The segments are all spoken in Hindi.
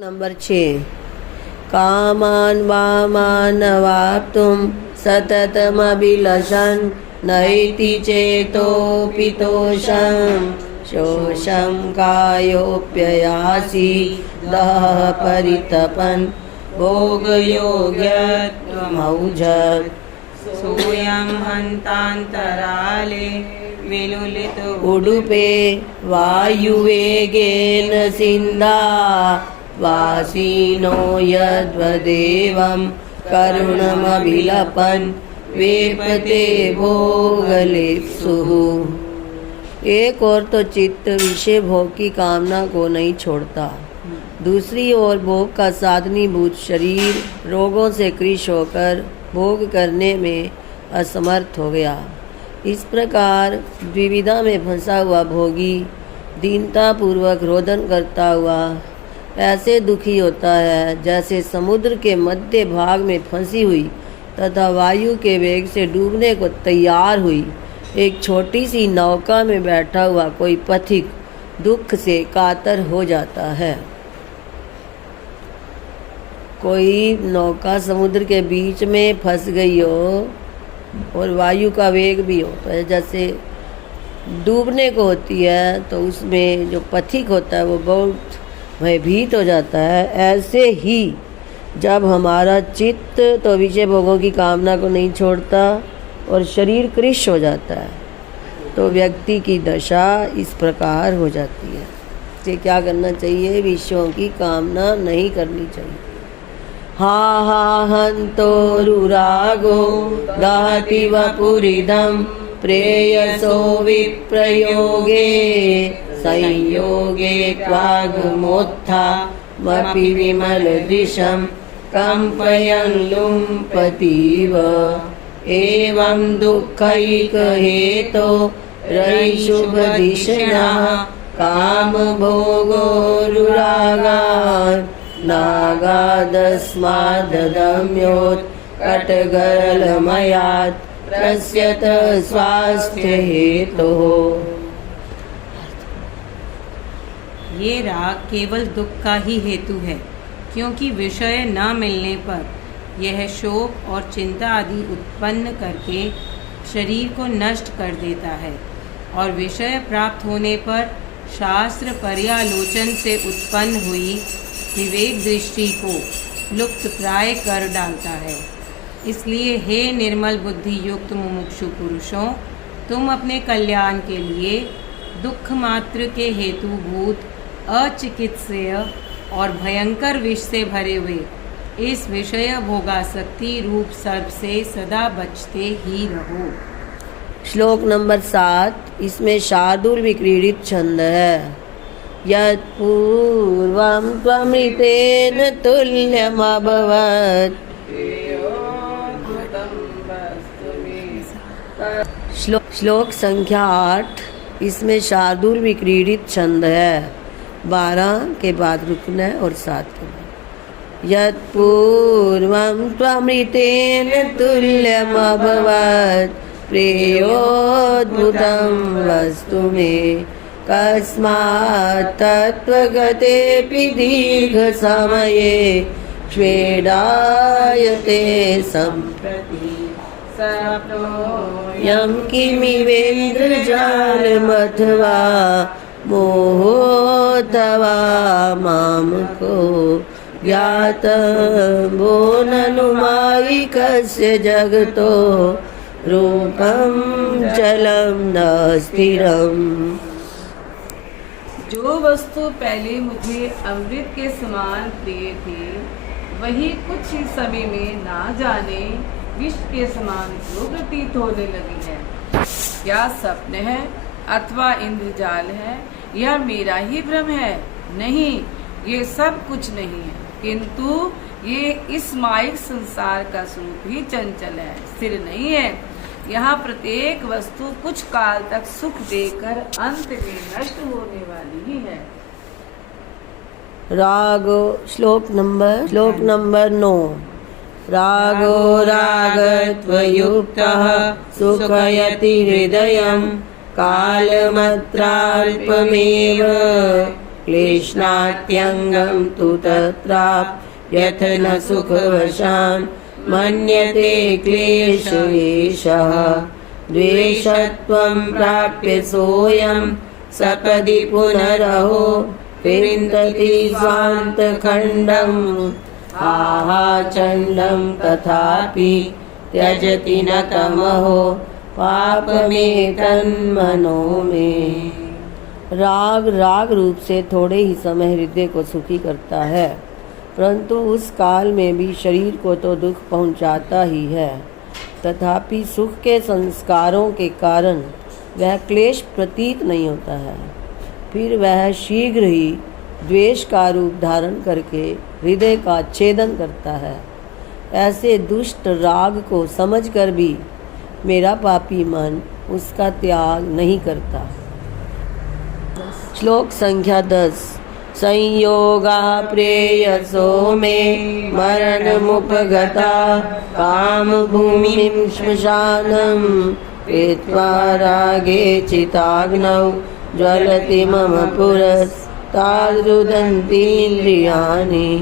नंबर 6 कामान वामान वाप्तुं सततमभिलषन् नैति चेतोऽपितोषं शोषं कायोऽप्ययासि दः परितपन् भोगयोग्यत्वमौजत् सोऽयं हन्तान्तराले विलुलितो उडुपे वायुवेगेन सिन्धा वासिनो यद्वदेवं करुणमभिलपन् वेपते भोगलिप्सुः। एक और तो चित्त विषय भोग की कामना को नहीं छोड़ता, दूसरी ओर भोग का साधनीभूत शरीर रोगों से कृश होकर भोग करने में असमर्थ हो गया। इस प्रकार द्विविधा में फंसा हुआ भोगी दीनता पूर्वक रोदन करता हुआ ऐसे दुखी होता है जैसे समुद्र के मध्य भाग में फंसी हुई तथा वायु के वेग से डूबने को तैयार हुई एक छोटी सी नौका में बैठा हुआ कोई पथिक दुख से कातर हो जाता है। कोई नौका समुद्र के बीच में फंस गई हो और वायु का वेग भी हो, तो जैसे डूबने को होती है तो उसमें जो पथिक होता है वो बहुत भयभीत हो जाता है। ऐसे ही जब हमारा चित्त तो विषय भोगों की कामना को नहीं छोड़ता और शरीर कृश हो जाता है तो व्यक्ति की दशा इस प्रकार हो जाती है। इसे क्या करना चाहिए? विषयों की कामना नहीं करनी चाहिए। हा हा हन्तोरुरागो दहति वपुरिदं प्रेयसो विप्रयोगे संयोगे त्वागमोत्था वपि विमलदृशं कंपयन् लुम्पतीव एवं दुःखैकहेतो रैशुभधिषणः कामभोगोरुरागान् नागादस्माददम्योत् कटगरलमयात् प्रस्यत स्वास्थ्यहेतोः। ये राग केवल दुख का ही हेतु है, क्योंकि विषय न मिलने पर यह शोक और चिंता आदि उत्पन्न करके शरीर को नष्ट कर देता है और विषय प्राप्त होने पर शास्त्र पर्यालोचन से उत्पन्न हुई विवेक दृष्टि को लुप्त प्राय कर डालता है। इसलिए हे निर्मल बुद्धि युक्त मुमुक्षु पुरुषों, तुम अपने कल्याण के लिए दुख मात्र के हेतुभूत अचिकित्सेय और भयंकर विष से भरे हुए इस विषय भोगासक्ति रूप सर्प से सदा बचते ही रहो। श्लोक नंबर 7 इसमें शार्दूल विक्रीडित छंद है। यत्पूर्वं त्वमृतेन तुल्यमभवत्। श्लोक संख्या 8 इसमें शार्दूल विक्रीडित छंद है। 12 के बाद रुकना है और 7 के बाद। यत्पूर्वं त्वमृतेन तुल्यमभवत् प्रेयोद्भुतं वस्तु मे कस्मात् तत्त्वगतेऽपि दीर्घसमये स्वेडायते सम्प्रति यं किमिवेन्द्रजालमथवा मोहोऽथवा मामको ज्ञातं वो ननु मायिकस्य जगतो रूपं चलं न स्थिरम्। जो वस्तु पहले मुझे अमृत के समान प्रिय थी वही कुछ ही समय में ना जाने विष के समान क्यों प्रतीत होने लगी है। क्या स्वप्न है अथवा इंद्रजाल है या मेरा ही भ्रम है? नहीं, ये सब कुछ नहीं है, किंतु ये इस माइक संसार का स्वरूप ही चंचल है, स्थिर नहीं है। यहाँ प्रत्येक वस्तु कुछ काल तक सुख देकर अंत में नष्ट होने वाली ही है। रागो श्लोक नंबर 9 रागो रागत्वयुक्तः सुखयति हृदयं कालमत्राल्पमेव क्लेशनात्यंगम तु तत्राप यथ न सुखवशान् मन्यते क्लेश एषः द्वेषत्वं प्राप्य सोऽयं सपदि पुनरहो विन्दति स्वान्तखण्डम् आहा चण्डं तथापि त्यजति न तमहो पापमेतन्मनो में। राग रूप से थोड़े ही समय हृदय को सुखी करता है, परंतु उस काल में भी शरीर को तो दुख पहुंचाता ही है। तथापि सुख के संस्कारों के कारण वह क्लेश प्रतीत नहीं होता है। फिर वह शीघ्र ही द्वेष का रूप धारण करके हृदय का छेदन करता है। ऐसे दुष्ट राग को समझकर भी मेरा पापी मन उसका त्याग नहीं करता। श्लोक संख्या 10। संयोगा प्रेयसो मे मरणमुपगता काम भूमिं श्मशानं प्रीत्वा रागे चिताग्नौ ज्वलति मम पुरस्ताद्रुदन्तीन्द्रियाणि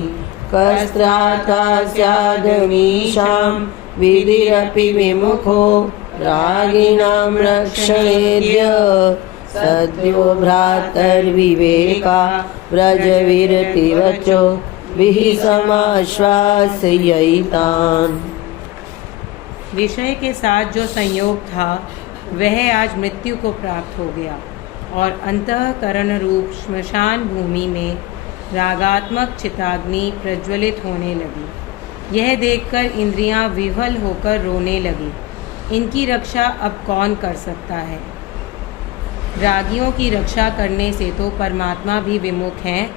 कस्त्राता स्यादमीशां विधिरपि विमुखो रागिणां रक्षणेद्य सद्यो भ्रातर्विवेका व्रजविरतिवचो समाश्वासयितान्। विषय के साथ जो संयोग था वह आज मृत्यु को प्राप्त हो गया और अंतःकरण रूप श्मशान भूमि में रागात्मक चिताग्नि प्रज्वलित होने लगी। यह देखकर इंद्रियां विह्वल होकर रोने लगी। इनकी रक्षा अब कौन कर सकता है? रागियों की रक्षा करने से तो परमात्मा भी विमुख हैं।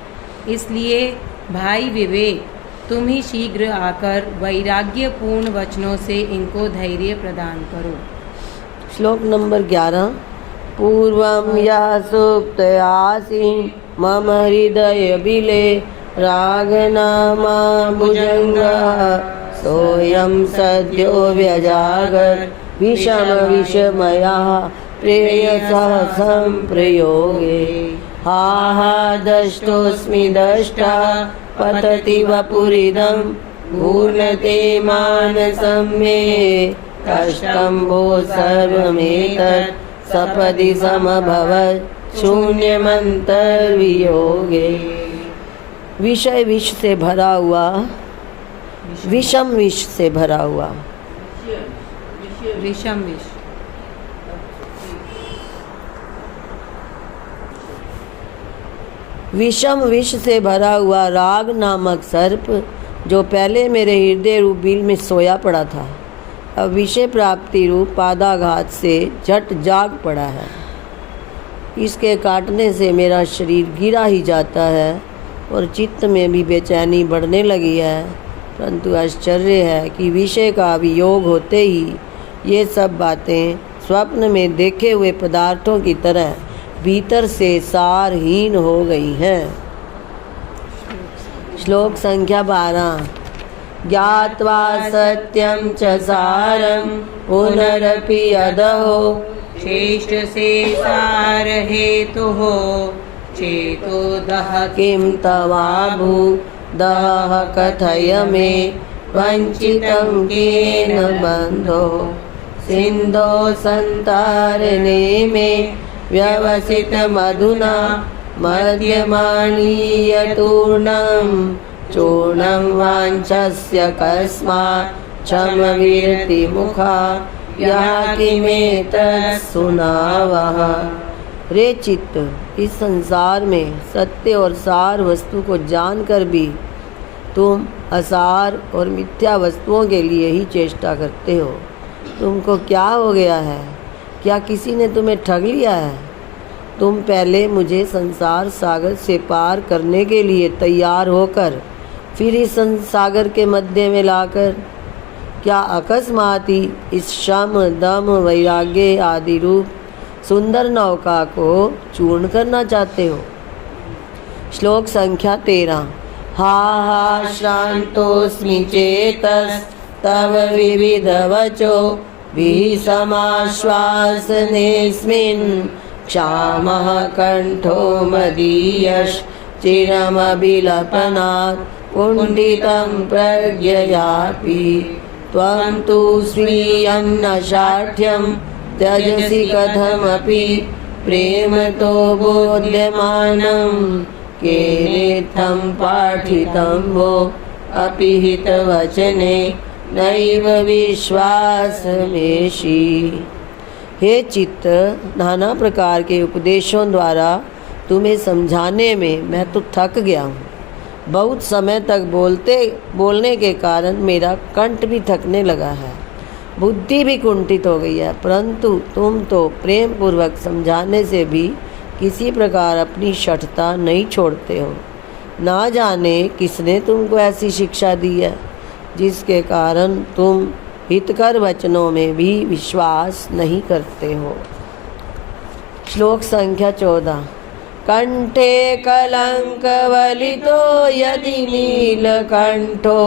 इसलिए भाई विवेक, तुम ही शीघ्र आकर वैराग्यपूर्ण वचनों से इनको धैर्य प्रदान करो। श्लोक नंबर 11। पूर्वं या सुप्तयासीन् मम हृदय बिले रागनामा भुजंगः सोऽयं सद्यो व्यजागर विषम विषमया प्रेयसः संप्रयोगे हा हा दष्टोऽस्मि दष्टा पतति वपुरिदं पूर्णते मानसं मे कष्टं भो सर्वमेतत् सपदि समभवत् शून्यमन्तर्वियोगे। विषय विष से भरा हुआ, विषम विष से भरा हुआ, विषम विष विषम विष से भरा हुआ राग नामक सर्प जो पहले मेरे हृदय रूप बिल में सोया पड़ा था, अब विषय प्राप्ति रूप पादाघात से झट जाग पड़ा है। इसके काटने से मेरा शरीर गिरा ही जाता है और चित्त में भी बेचैनी बढ़ने लगी है। परंतु आश्चर्य है कि विषय का वियोग होते ही ये सब बातें स्वप्न में देखे हुए पदार्थों की तरह भीतर से सारहीन हो गई हैं। श्लोक संख्या 12। ज्ञात्वा सत्यं च सारं पुनरपि यदहो श्रेष्ठ से सार हेतुः चेतो दह किं तवाभू दह कथय मे वंचितं केन बन्धो सिन्धो संतारणे मे व्यवसितमधुना मध्यमानीयतूर्णं चूर्णं वाञ्छस्य कस्मात् क्षमविरतिमुखा या किमेतत् सुनावः। रे चित्त, इस संसार में सत्य और सार वस्तु को जानकर भी तुम असार और मिथ्या वस्तुओं के लिए ही चेष्टा करते हो। तुमको क्या हो गया है? क्या किसी ने तुम्हें ठग लिया है? तुम पहले मुझे संसार सागर से पार करने के लिए तैयार होकर फिर इस सागर के मध्य में लाकर क्या अकस्मात ही इस शम दम वैराग्य आदि रूप सुंदर नौका को चूर्ण करना चाहते हो? श्लोक संख्या 13। हा हा श्रान्तोऽस्मि चेतस्तव विविधवचो विसमाश्वासनेऽस्मिन् क्षामः कण्ठो मदीयश्चिरमभिलपनात् कुण्ठितं प्रज्ञयापि त्वं तु स्वीयं न शाठ्यं त्यजसि कथमपि प्रेमतो बोध्यमानं केनेत्थं पाठितं वो अपि हितवचने नैव विश्वासमेषि। हे चित्त, नाना प्रकार के उपदेशों द्वारा तुम्हें समझाने में मैं तो थक गया हूँ। बहुत समय तक बोलने के कारण मेरा कंठ भी थकने लगा है, बुद्धि भी कुंठित हो गई है, परंतु तुम तो प्रेम पूर्वक समझाने से भी किसी प्रकार अपनी शठता नहीं छोड़ते हो। ना जाने किसने तुमको ऐसी शिक्षा दी है जिसके कारण तुम हितकर वचनों में भी विश्वास नहीं करते हो। श्लोक संख्या 14। कंठे कलंकवलितो यदि नीलकंठो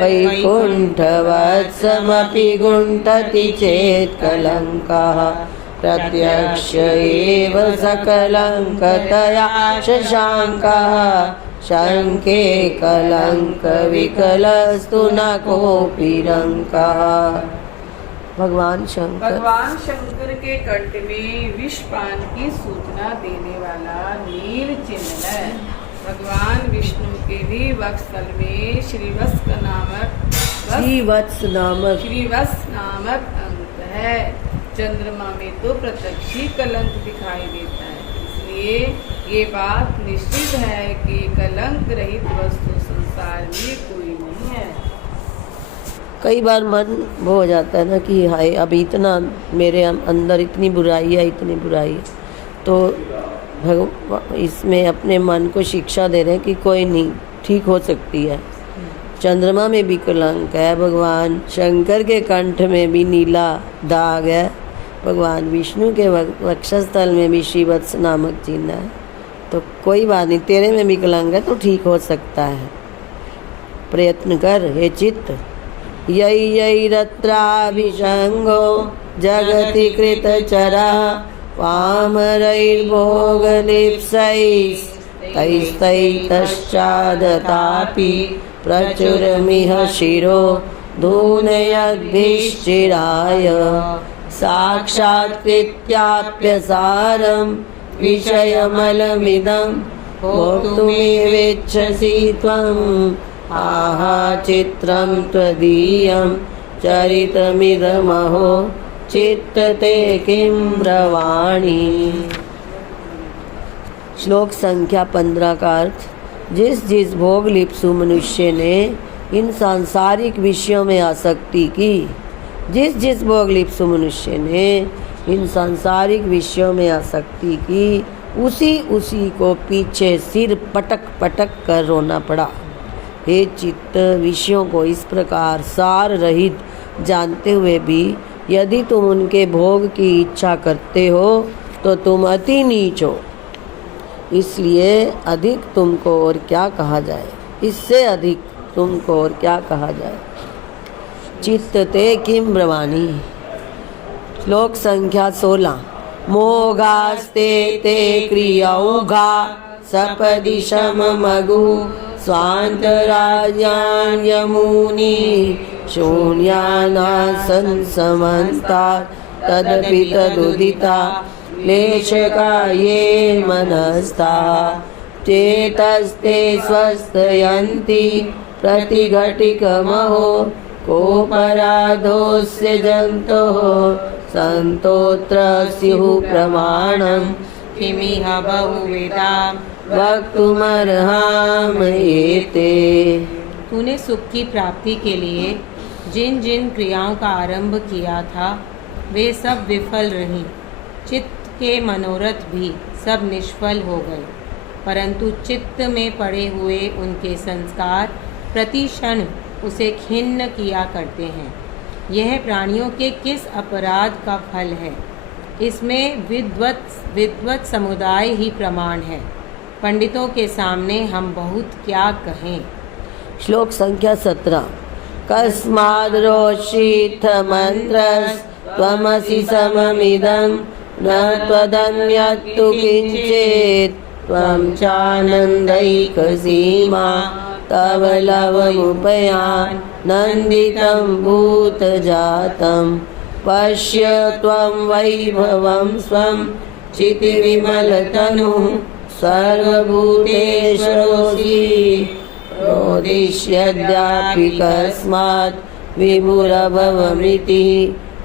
वैकुंठवत्समपि गुंठति चेत् कलंकः प्रत्यक्ष एव सकलंकतया शशांकः शंके कलंक विकलस्तु न कोऽपि रंकः। भगवान शंकर के कंठ में विषपान की सूचना देने वाला नील चिन्ह है। भगवान विष्णु के भी वक्षस्थल में श्रीवत्स नामक अंक है। चंद्रमा में तो प्रत्यक्ष ही कलंक दिखाई देता है, इसलिए ये बात निश्चित है कि कलंक रहित वस्तु संसार में कोई नहीं है। कई बार मन वो हो जाता है ना कि हाय अब इतना मेरे अंदर इतनी बुराई है, तो इसमें अपने मन को शिक्षा दे रहे हैं कि कोई नहीं, ठीक हो सकती है। चंद्रमा में भी कलंक है, भगवान शंकर के कंठ में भी नीला दाग है, भगवान विष्णु के वक्षस्थल में भी श्रीवत्स नामक चिन्ह है, तो कोई बात नहीं, तेरे में भी कलंक है तो ठीक हो सकता है। प्रयत्न कर हे चित्त। यैरत्राभिषङ्गो जगति कृतचरा वामरैर्भोगलिप्सैस्तैस्तैतश्चादतापि प्रचुरमिह शिरो धूनयद्भिश्चिराय साक्षात्कृत्याप्यसारं विषयमलमिदं भोक्तुमेवेच्छसि त्वम् आहा चित्रं त्वदीयं चरितमिदमहो चित्तते किं ब्रवाणि। श्लोक संख्या 15 का अर्थ। जिस जिस भोग लिप्सु मनुष्य ने इन सांसारिक विषयों में आसक्ति की, जिस जिस भोग लिप्सु मनुष्य ने इन सांसारिक विषयों में आसक्ति की, उसी को पीछे सिर पटक पटक कर रोना पड़ा। हे चित्त, विषयों को इस प्रकार सार रहित जानते हुए भी यदि तुम उनके भोग की इच्छा करते हो तो तुम अति नीच हो। इसलिए अधिक तुमको और क्या कहा जाए, इससे अधिक तुमको और क्या कहा जाए। चित्त ते किम ब्रवाणी। श्लोक संख्या 16। मोगास्ते ते क्रियौघा सपदि शममगु स्वान्तराज्यान्यमुनि शून्यानासन् समन्तात् तदपि तदुदिता क्लेशकाये मनस्ता चेतस्ते स्वस्थयन्ति प्रतिघटिकमहो कोपराधोऽस्य जन्तोः सन्तोऽत्र स्युः प्रमाणम् किमिह बहुविधा वक्तुमर्हामयेते। तूने सुख की प्राप्ति के लिए जिन जिन क्रियाओं का आरंभ किया था वे सब विफल रहीं। चित्त के मनोरथ भी सब निष्फल हो गए, परंतु चित्त में पड़े हुए उनके संस्कार प्रति क्षण उसे खिन्न किया करते हैं। यह प्राणियों के किस अपराध का फल है, इसमें विद्वत समुदाय ही प्रमाण है। पंडितों के सामने हम बहुत क्या कहें। श्लोक संख्या 17। कस्माद् रोषिथ मंत्रस् त्वमसि सममिदं न त्वदन्यत्तु किञ्चित् त्वं चानन्दैकसीमा तव लवमुपयानन्दितं भूतजातं पश्य त्वं वैभवं स्वं चितिविमलतनुः सर्वभूतेष्वसि रोदिष्यद्यापि कस्मात् विभुरभवमिति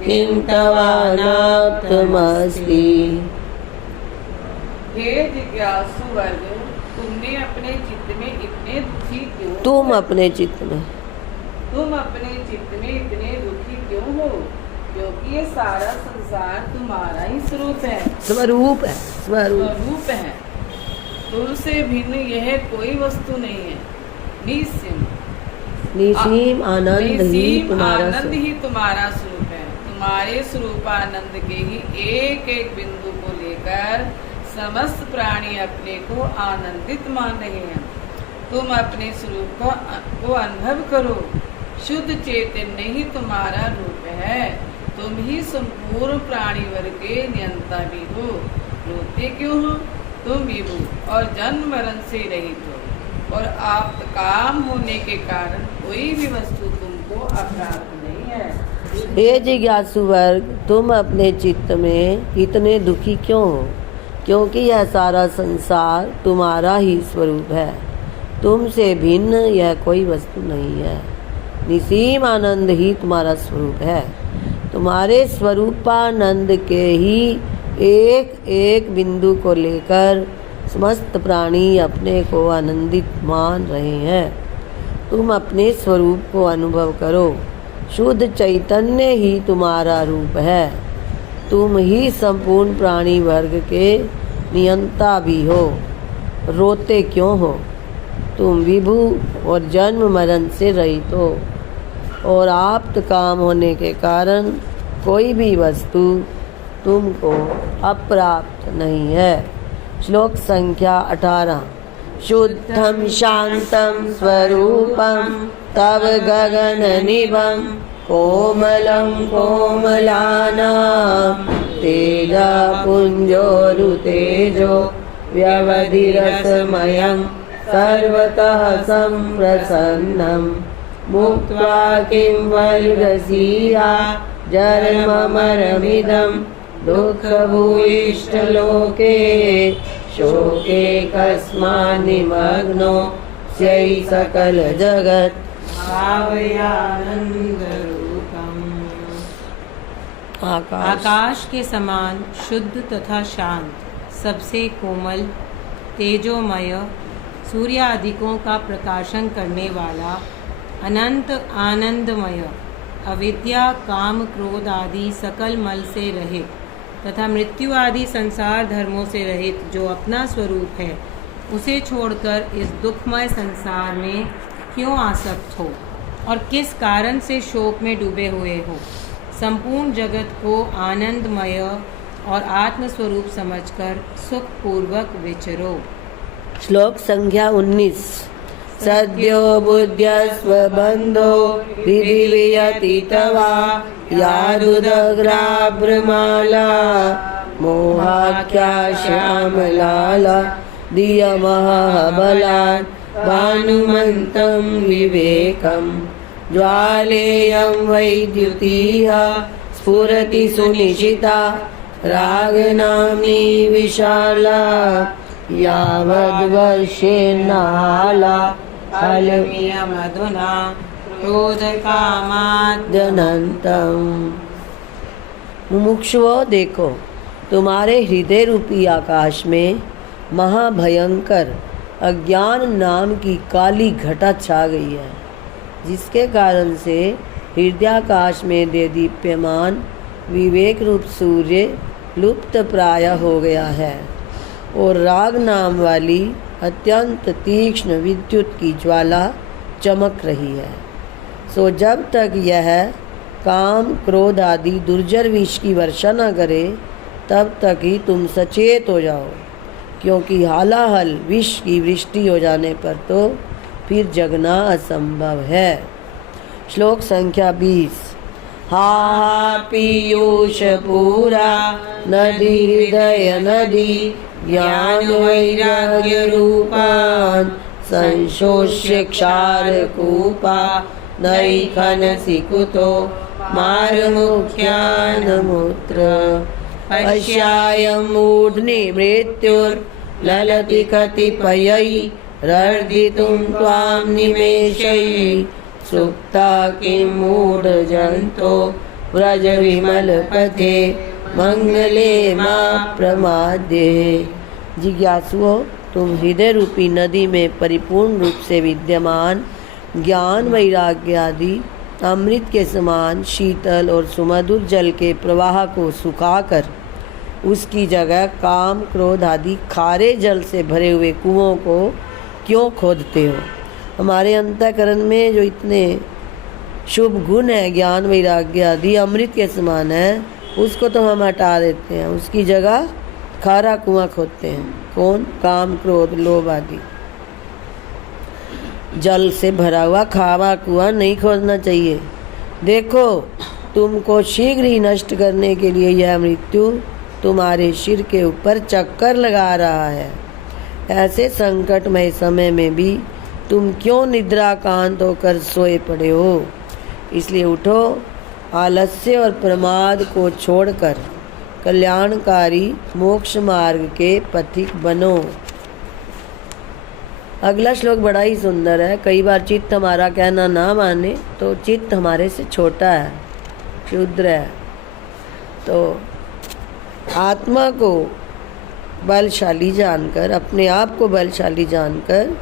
किं तवानाप्तमस्ति। हे जिज्ञासु वर्ग, तुमने अपने चित्त में इतने दुखी क्यों? तुम अपने चित्त में इतने दुखी क्यों हो? क्योंकि ये सारा संसार तुम्हारा ही स्वरूप है। स्वरूप है। तुमसे भिन्न यह कोई वस्तु नहीं है। निसीम आनंद ही तुम्हारा स्वरूप है। तुम्हारे स्वरूपानंद के ही एक एक बिंदु को लेकर समस्त प्राणी अपने को आनंदित मान रहे हैं। तुम अपने स्वरूप को अनुभव करो। शुद्ध चैतन्य ही तुम्हारा रूप है। तुम ही संपूर्ण प्राणी वर्ग के नियंता भी हो। रोते क्यों हो? तुम विभु और जन्म मरण से रहित हो और आप काम होने के कारण कोई भी वस्तु तुमको अप्राप्त नहीं है। हे जिज्ञासु वर्ग, तुम अपने चित्त में इतने दुखी क्यों हो? क्योंकि यह सारा संसार तुम्हारा ही स्वरूप है। तुमसे भिन्न यह कोई वस्तु नहीं है। निसीम आनंद ही तुम्हारा स्वरूप है। तुम्हारे स्वरूपानंद के ही एक एक बिंदु को लेकर समस्त प्राणी अपने को आनंदित मान रहे हैं। तुम अपने स्वरूप को अनुभव करो। शुद्ध चैतन्य ही तुम्हारा रूप है। तुम ही संपूर्ण प्राणी वर्ग के नियंता भी हो। रोते क्यों हो? तुम विभु और जन्म मरण से रहित हो और आप्त काम होने के कारण कोई भी वस्तु तुमको अप्राप्त नहीं है। श्लोक संख्या 18। शुद्धं शांतं स्वरूपं तव गगननिभं कोमलं कोमलानां तेजपुञ्जोरुतेजो व्यवधिरसमयं सर्वतः सम्प्रसन्नं मुक्त्वा किं वर्गसीया जन्ममरमिदं दुःखभूयिष्ठलोके शोके कस्मान्निमग्नो स्यै सकल जगत् भावयानंदरूपम्। आकाश के समान शुद्ध तथा शांत, सबसे कोमल, तेजोमय, सूर्य आदिकों का प्रकाशन करने वाला, अनंत आनंदमय, अविद्या काम क्रोध आदि सकल मल से रहित तथा मृत्यु आदि संसार धर्मों से रहित जो अपना स्वरूप है, उसे छोड़कर इस दुखमय संसार में क्यों आसक्त हो और किस कारण से शोक में डूबे हुए हो। संपूर्ण जगत को आनंदमय और आत्मस्वरूप समझकर सुख पूर्वक विचरो। श्लोक संख्या 19। सद्यो बुद्ध्यस्व बंधो विधिवियति तवा यादुदग्राभ्रमाला मोहाख्या श्यामलाला दियमहाबलान् भानुमन्तं विवेकं ज्वालेयं वैद्युतीह स्फुरति सुनिशिता रागनाम्नी विशाला यावद्वर्षेन्नाला फलमियमधुना क्रोधकामाद्यनन्तम्। मुमुक्षुओं देखो, तुम्हारे हृदय रूपी आकाश में महाभयंकर अज्ञान नाम की काली घटा छा गई है, जिसके कारण से हृदयाकाश में देदीप्यमान विवेक रूप सूर्य लुप्त प्राय हो गया है और राग नाम वाली अत्यंत तीक्ष्ण विद्युत की ज्वाला चमक रही है। सो जब तक यह काम क्रोध आदि दुर्जर विष की वर्षा न करे, तब तक ही तुम सचेत हो जाओ, क्योंकि हालाहल विष की वृष्टि हो जाने पर तो फिर जगना असंभव है। श्लोक संख्या 20। हा पीयूष पूरा नदी हृदय नदी ज्ञान वैराग्य रूपान संशोष्य क्षार कूपा नैखन सिकुतो मार्मुख्यान मूत्र पश्यायं मूढनि मृत्युर्ललति कतिपयै रर्दितुं त्वां निमेषैः सुप्ता किं मूढजन्तो व्रज विमल पथे मंगले मा प्रमाद्ये। जिज्ञासुओं, तुम हृदय रूपी नदी में परिपूर्ण रूप से विद्यमान ज्ञान वैराग्य आदि अमृत के समान शीतल और सुमधुर जल के प्रवाह को सुखाकर उसकी जगह काम क्रोध आदि खारे जल से भरे हुए कुओं को क्यों खोदते हो? हमारे अंतःकरण में जो इतने शुभ गुण है, ज्ञान वैराग्य आदि अमृत के समान है, उसको तो हम हटा देते हैं, उसकी जगह खारा कुआं खोदते हैं। कौन? काम क्रोध लोभ आदि जल से भरा हुआ खावा कुआं नहीं खोदना चाहिए। देखो, तुमको शीघ्र ही नष्ट करने के लिए यह मृत्यु तुम्हारे सिर के ऊपर चक्कर लगा रहा है। ऐसे संकटमय समय में भी तुम क्यों निद्राकांत होकर सोए पड़े हो? इसलिए उठो, आलस्य और प्रमाद को छोड़कर कल्याणकारी मोक्ष मार्ग के पथिक बनो। अगला श्लोक बड़ा ही सुंदर है। कई बार चित्त हमारा कहना ना माने तो चित्त हमारे से छोटा है, क्षुद्र है, तो आत्मा को बलशाली जानकर, अपने आप को बलशाली जानकर,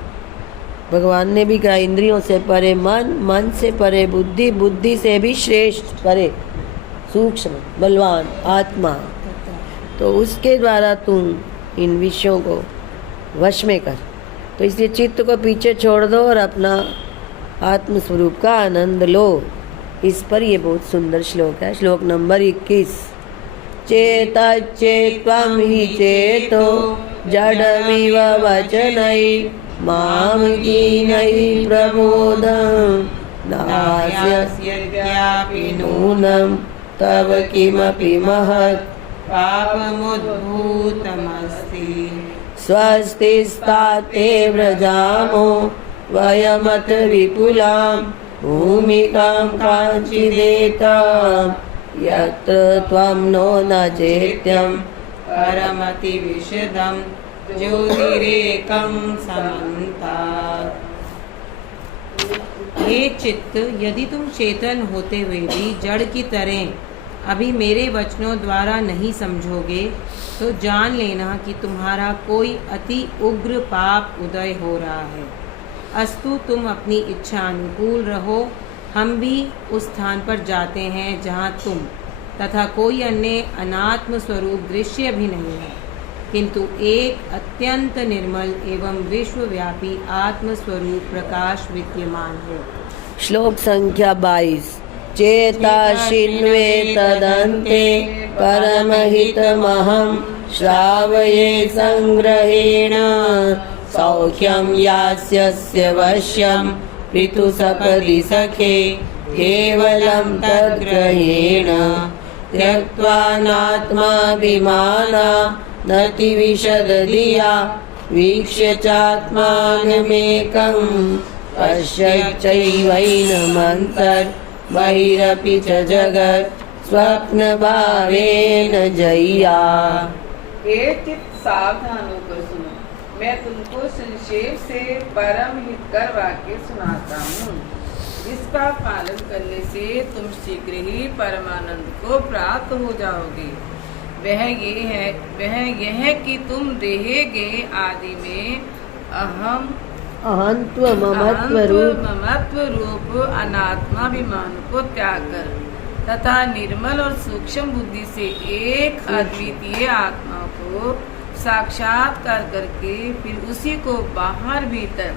भगवान ने भी कहा इंद्रियों से परे मन, मन से परे बुद्धि, बुद्धि से भी श्रेष्ठ परे सूक्ष्म बलवान आत्मा। तो उसके द्वारा तुम इन विषयों को वश में कर। तो इसलिए चित्त को पीछे छोड़ दो और अपना आत्म स्वरूप का आनंद लो। इस पर ये बहुत सुंदर श्लोक है, श्लोक नंबर 21। चेतश्चेत्त्वं हि चेतो जडमिव वचनैः मां कीनैः प्रबोधं नास्यस्यापि नूनं तव किमपि महत् पापमुद्भूतमस्ति। स्वस्तिस्ताते व्रजामो वयमथ विपुलां भूमिकां काञ्चिदेताम् यत्र त्वं नो न चेत्यं परमति विशदं ज्योतिरेकं समन्तात्। हे चित्त, यदि तुम चेतन होते हुए भी जड़ की तरह अभी मेरे वचनों द्वारा नहीं समझोगे तो जान लेना कि तुम्हारा कोई अति उग्र पाप उदय हो रहा है। अस्तु, तुम अपनी इच्छा अनुकूल रहो। हम भी उस स्थान पर जाते हैं जहाँ तुम तथा कोई अन्य अनात्म स्वरूप दृश्य भी नहीं है, किंतु एक अत्यंत निर्मल एवं विश्वव्यापी आत्म स्वरूप प्रकाश विद्यमान है। श्लोक संख्या 22। चेताशिन्वे तदन्ते परमहितमहं श्रावये संग्रहेण सौख्यं यास्यस्य वश्यं ऋतुसपदि सखे केवलं तद्ग्रहेण त्यक्त्वा नात्माभिमाना नतिविशदधिया वीक्ष्य चात्मानमेकं पश्यच्चैवैनमन्तर्बहिरपि च जगत् स्वप्नभावेन जय्या। हे चित्त, सावधान होकर सुनो, मैं तुमको संक्षेप से परम हितकर वाक्य सुनाता हूँ, जिसका पालन करने से तुम शीघ्र ही परमानंद को प्राप्त हो जाओगे। वह यह कि तुम रहेगे आदि में अहम अहंत्व ममत्व रूप अनात्माभिमान को त्याग कर तथा निर्मल और सूक्ष्म बुद्धि से एक अद्वितीय आत्मा को साक्षात्कार करके फिर उसी को बाहर भीतर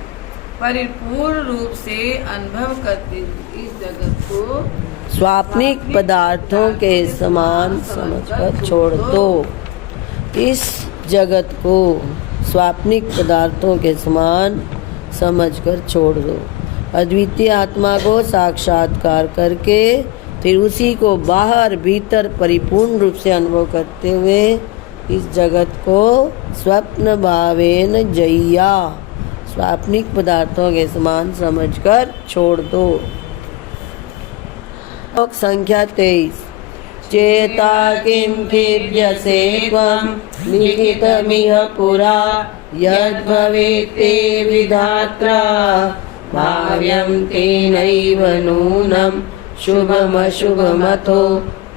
परिपूर्ण रूप से अनुभव करते इस जगत को स्वाप्निक पदार्थों के समान समझकर छोड़ दो। इस जगत को स्वाप्निक पदार्थों के समान समझकर छोड़ दो। अद्वितीय आत्मा को साक्षात्कार करके फिर उसी को बाहर भीतर परिपूर्ण रूप से अनुभव करते हुए इस जगत को स्वप्न भावेन जय्या, स्वाप्निक पदार्थों के समान समझकर छोड़ दो। श्लोक संख्या 23। चेता किं खिद्यसे त्वं लिखितमिह पुरा यद्भवेत्ते विधात्रा भाव्यं तेनैव नूनं शुभमशुभमथो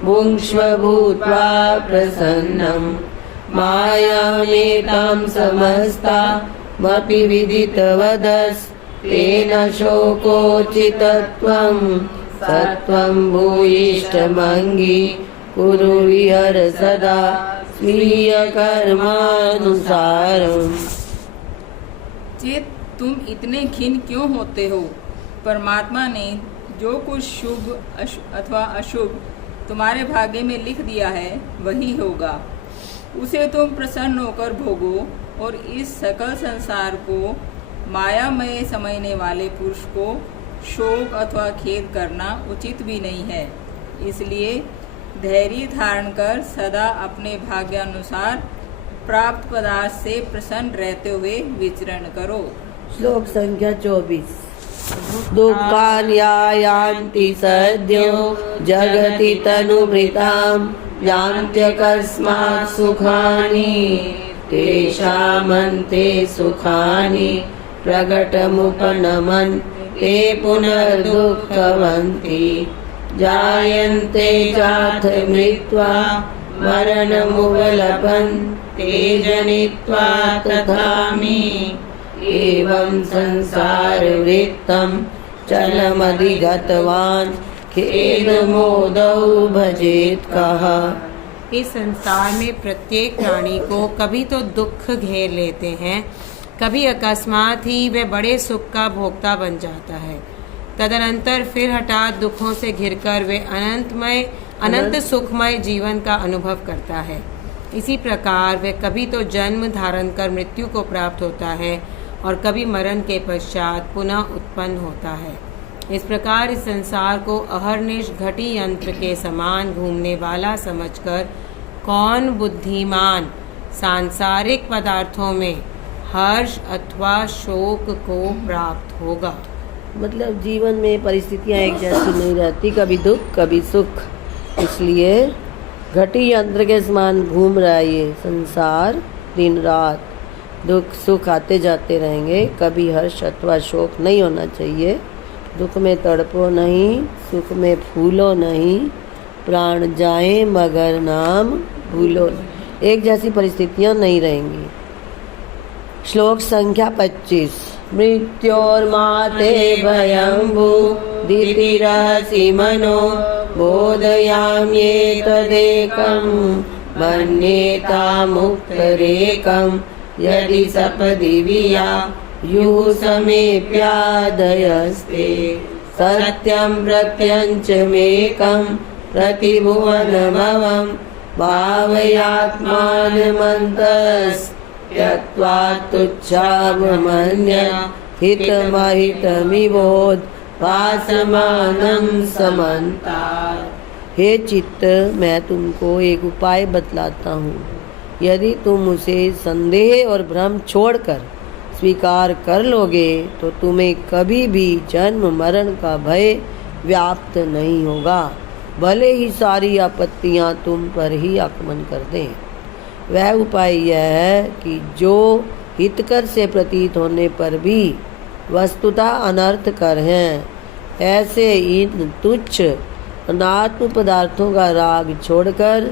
भुङ्क्ष्व भूत्वा प्रसन्नं मायामेतां समस्तामपि विदितवदस्तेन शोकोचितत्वं सत्वं भूयिष्ठमङ्गी कुरु विहर सदा स्वीय कर्मानुसारम्। चेत तुम इतने खिन्न क्यों होते हो? परमात्मा ने जो कुछ शुभ अथवा अशुभ तुम्हारे भाग्य में लिख दिया है वही होगा, उसे तुम प्रसन्न होकर भोगो। और इस सकल संसार को मायामय समझने वाले पुरुष को शोक अथवा खेद करना उचित भी नहीं है। इसलिए धैर्य धारण कर सदा अपने भाग्यानुसार प्राप्त पदार्थ से प्रसन्न रहते हुए विचरण करो। श्लोक संख्या 24। दुःखान्यायान्ति सद्यो जगति तनुभृतां यान्त्यकस्मात् सुखानि तेषामन्ते सुखानि प्रकटमुपनमन् ते पुनर्दुःखवन्ति जायन्ते चाथ मृत्वा मरणमुपलभन् ते जनित्वा तथामि एवं संसारवृत्तं चलमधिगतवान् खेदमोदौ भजेत कः। इस संसार में प्रत्येक प्राणी को कभी तो दुख घेर लेते हैं, कभी अकस्मात ही वह बड़े सुख का भोक्ता बन जाता है। तदनंतर फिर हठात दुखों से घिरकर वे अनंत सुखमय जीवन का अनुभव करता है। इसी प्रकार वह कभी तो जन्म धारण कर मृत्यु को प्राप्त होता है और कभी मरण के पश्चात पुनः उत्पन्न होता है। इस प्रकार इस संसार को अहर्निश घटी यंत्र के समान घूमने वाला समझकर कौन बुद्धिमान सांसारिक पदार्थों में हर्ष अथवा शोक को प्राप्त होगा। मतलब जीवन में परिस्थितियां एक जैसी नहीं रहती, कभी दुख कभी सुख। इसलिए घटी यंत्र के समान घूम रहा है ये संसार दिन रात। दुख सुख आते जाते रहेंगे, कभी हर्ष अथवा शोक नहीं होना चाहिए। दुख में तड़पो नहीं, सुख में फूलो नहीं, प्राण जाए मगर नाम भूलो। एक जैसी परिस्थितियां नहीं रहेंगी। श्लोक संख्या 25। मृत्योर्माते भयं भूदितिरहसि मनो बोधयाम्येतदेकं मन्येतामुक्तरेकं यदि सपदि विया युः समेप्यादयस्ते सत्यं प्रत्यञ्च मेकं प्रतिभुवनभवं भावयात्मानमन्तस्त्यक्त्वा तुच्छावमन्य हितमहितमिवोध भासमानं समन्तात्। हे चित्त, मैं तुमको एक उपाय बतलाता हूँ। यदि तुम उसे संदेह और भ्रम छोड़कर स्वीकार कर लोगे तो तुम्हें कभी भी जन्म मरण का भय व्याप्त नहीं होगा, भले ही सारी आपत्तियां तुम पर ही आक्रमण कर दें। वह उपाय यह है कि जो हितकर से प्रतीत होने पर भी वस्तुतः अनर्थकर हैं, ऐसे इन तुच्छ अनात्म पदार्थों का राग छोड़कर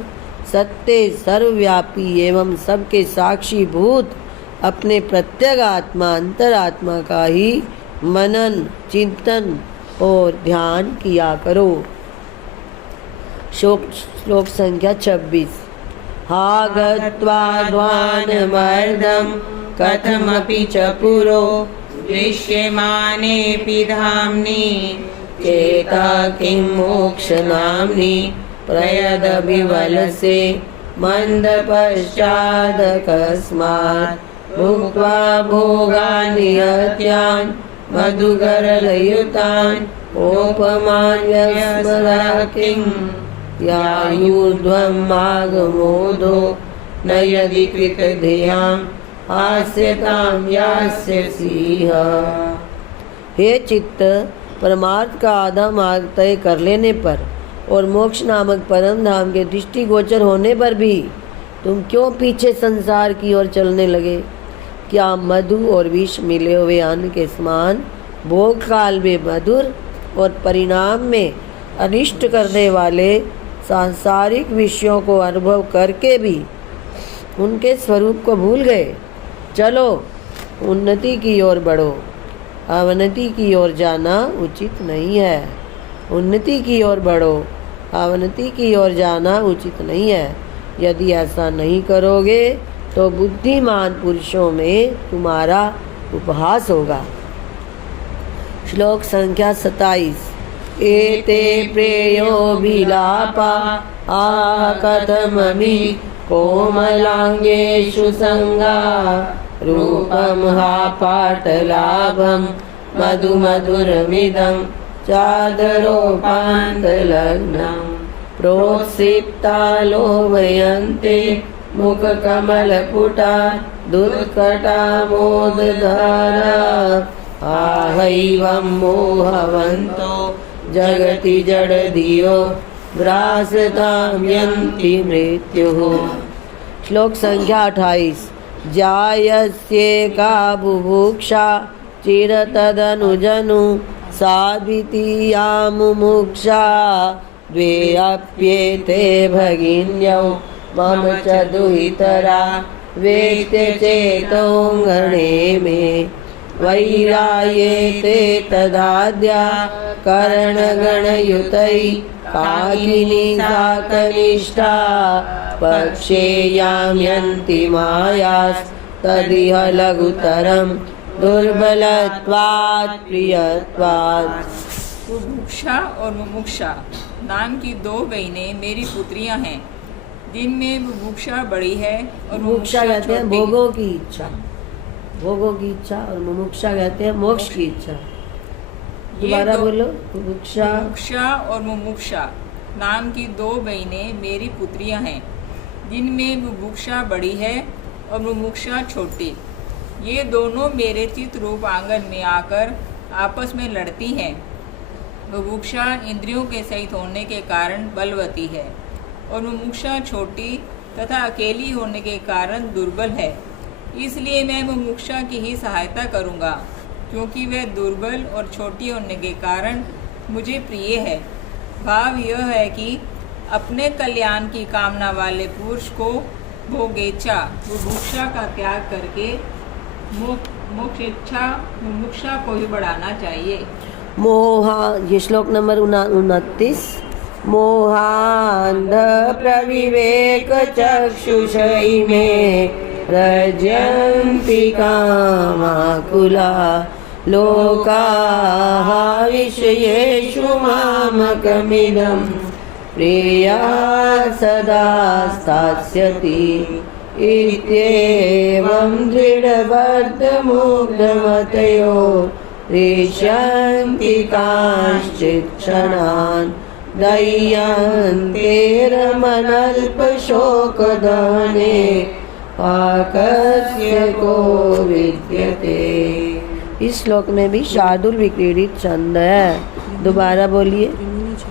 सत्य सर्वव्यापी एवं सबके साक्षी भूत अपने प्रत्येक आत्मा अंतरात्मा का ही मनन चिंतन और ध्यान किया करो। श्लोक संख्या 26। हा गत्वा ध्वानमर्दं कथमपि च पुरो दृश्यमानेऽपि धाम्नि चेता किं मोक्षनाम्नि प्रयदभिवलसे मन्दपश्चादकस्मात् भुक्त्वा भोगान् निहत्यान् मधुकरलयुतान् ओपमान्यस्मरः किं यायूर्ध्वं मागमोदो न यदि कृतधियां हास्यतां यास्यसीह। हे चित्त, परमार्थ का आधा मार्ग तय कर लेने पर और मोक्ष नामक परम धाम के दृष्टिगोचर होने पर भी तुम क्यों पीछे संसार की ओर चलने लगे? क्या मधु और विष मिले हुए अन्न के समान भोग काल में मधुर और परिणाम में अनिष्ट करने वाले सांसारिक विषयों को अनुभव करके भी उनके स्वरूप को भूल गए? चलो, उन्नति की ओर बढ़ो, अवनति की ओर जाना उचित नहीं है। उन्नति की ओर बढ़ो, अवनति की ओर जाना उचित नहीं है। यदि ऐसा नहीं करोगे तो बुद्धिमान पुरुषों में तुम्हारा उपहास होगा। श्लोक संख्या 27। एते प्रेयोभिलापा आह कथममि कोमलांगेषु संगा रूपं हा पाटलाभं मधुमधुरमिदं चादरोपान्तलग्नं प्रोत्सिप्ता लोभयन्ते मुखकमलपुटा दुर्कटा मोदधारा आहैवं मोहवन्तो जगति जडधियो भ्रासतां यन्ति मृत्युः। श्लोक संख्या 28। जायस्येका बुभुक्षा चिरतदनुजनु सा द्वितीया मुमुक्षा द्वे अप्येते भगिन्यौ मम च दुहितरा वेत्य चेतोऽङ्गणे मे वैरायेते तदाद्या करणगणयुतै काकिनी सा कनिष्ठा पक्षेयां यन्ति मायास्तदिह लघुतरं दुर्बलत्वात् प्रियत्वात्। बुभुक्षा और मुमुक्षा नाम की 2 बहनें मेरी पुत्रियां हैं, जिनमें बुभुक्षा बड़ी है और मुमुक्षा कहते हैं भोगों की इच्छा, भोगों की इच्छा, और मुमुक्षा कहते हैं मोक्ष की इच्छा। दोबारा बोलो। बुभुक्षा और मुमुक्षा नाम की 2 बहनें मेरी पुत्रियां हैं, जिनमें बुभुक्षा बड़ी है और मुमुक्षा छोटी। ये दोनों मेरे चित्त रूप आंगन में आकर आपस में लड़ती हैं। बुभुक्षा इंद्रियों के सहित होने के कारण बलवती है और मुमुक्षा छोटी तथा अकेली होने के कारण दुर्बल है। इसलिए मैं मुमुक्षा की ही सहायता करूँगा, क्योंकि वह दुर्बल और छोटी होने के कारण मुझे प्रिय है। भाव यह है कि अपने कल्याण की कामना वाले पुरुष को भोगेच्छा बुभुक्षा का त्याग करके मोक्षेच्छा मुमुक्षा को ही बढ़ाना चाहिए। मोहा, ये श्लोक नंबर 29। मोहांध प्रविवेक चक्षुषै मे रज्यन्ति कामाकुला लोकाः विषयेषु मामकमिदं प्रिया सदा स्थास्यति इत्येवं दृढबद्धमुग्धमतयो ऋष्यन्ति कांश्चित् क्षणान् दह्यन्तेर्मनल्पशोकदहने पाकस्य को विद्यते। इस श्लोक में भी शार्दूल विक्रीडित छंद है। दोबारा बोलिए।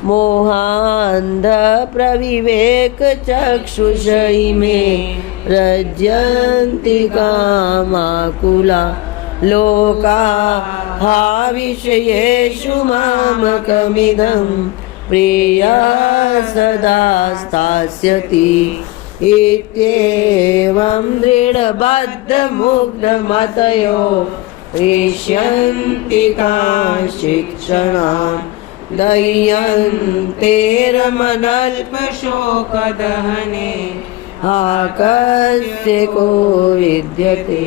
मोहांध प्रविवेक चक्षुषै मे रज्यन्ति कामाकुला लोकाः विषयेषु मामकमिदं प्रिया सदा स्थास्यति इत्येवं दृढबद्धमुग्धमतयो ऋष्यन्ति कांश्चित् क्षणान् दह्यन्तेर्मनल्पशोकदहने आकस्य को विद्यते।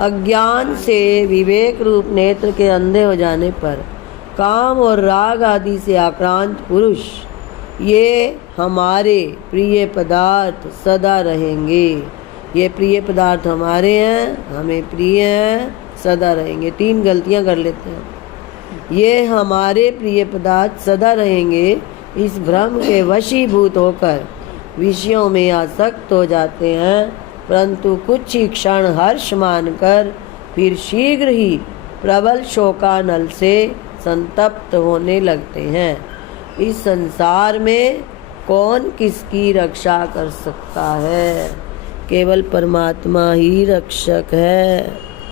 अज्ञान से विवेक रूप नेत्र के अंधे हो जाने पर काम और राग आदि से आक्रांत पुरुष ये हमारे प्रिय पदार्थ सदा रहेंगे। ये प्रिय पदार्थ हमारे हैं, हमें प्रिय हैं, सदा रहेंगे। 3 गलतियां कर लेते हैं। ये हमारे प्रिय पदार्थ सदा रहेंगे, इस भ्रम के वशीभूत होकर विषयों में आसक्त हो जाते हैं, परंतु कुछ ही क्षण हर्ष मानकर फिर शीघ्र ही प्रबल शोकानल से संतप्त होने लगते हैं। इस संसार में कौन किसकी रक्षा कर सकता है? केवल परमात्मा ही रक्षक है।